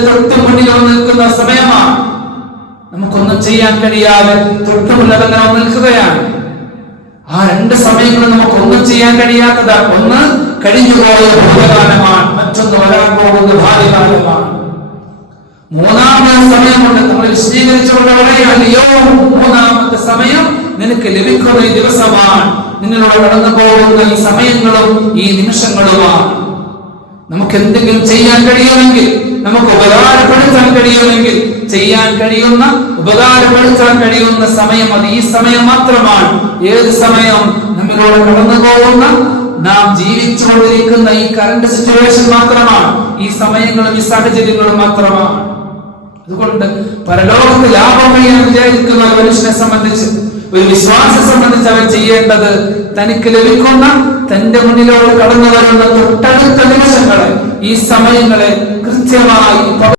തൊട്ട് മുന്നിൽ നിൽക്കുന്ന സമയമാണ്. നമുക്കൊന്നും ചെയ്യാൻ കഴിയാതെ തൊട്ടുമുള്ളതങ്ങനെ നിൽക്കുകയാണ്. ആ രണ്ട് സമയങ്ങളും നമുക്കൊന്നും ചെയ്യാൻ കഴിയാത്തതാണ്. ഒന്ന് കഴിഞ്ഞുപോയ ഭൂതകാലമാണ്, മറ്റൊന്ന് വരാൻ പോകുന്ന ഭാവികാലമാണ്. മൂന്നാമത്തെ സമയമുണ്ട്. നമ്മൾ വിശദീകരിച്ചുകൊണ്ട് പറയുകയോ, മൂന്നാമത്തെ സമയം നിനക്ക് ലഭിക്കുന്ന ഈ ദിവസമാണ്. നിങ്ങളോട് കടന്നു പോകുന്ന ഈ സമയങ്ങളും ഈ നിമിഷങ്ങളുമാണ്. നമുക്ക് എന്തെങ്കിലും ചെയ്യാൻ കഴിയുമെങ്കിൽ, നമുക്ക് ഉപകാരപ്പെടുത്താൻ കഴിയുമെങ്കിൽ, ചെയ്യാൻ കഴിയുന്ന ഉപകാരപ്പെടുത്താൻ കഴിയുന്ന സമയം അത് ഈ സമയം മാത്രമാണ്. ഏത് സമയം നമ്മിലൂടെ കടന്നു പോകുന്ന നാം ജീവിച്ചുകൊണ്ടിരിക്കുന്ന ഈ കറണ്ട് സിറ്റുവേഷൻ മാത്രമാണ്. ഈ സമയങ്ങളും ഈ സാഹചര്യങ്ങളും മാത്രമാണ്. അതുകൊണ്ട് പരലോകത്ത് ലാഭം ചെയ്യാൻ വിചാരിക്കുന്ന ഒരു മനുഷ്യനെ സംബന്ധിച്ച്, ഒരു വിശ്വാസിയെ സംബന്ധിച്ച് അവൻ ചെയ്യേണ്ടത് തനിക്ക് ലഭിക്കുന്ന, തന്റെ മുന്നിലോട്ട് കടന്നു വരുന്ന തൊട്ടടുത്ത നിമിഷങ്ങളെ, ഈ സമയങ്ങളെ കൃത്യമായി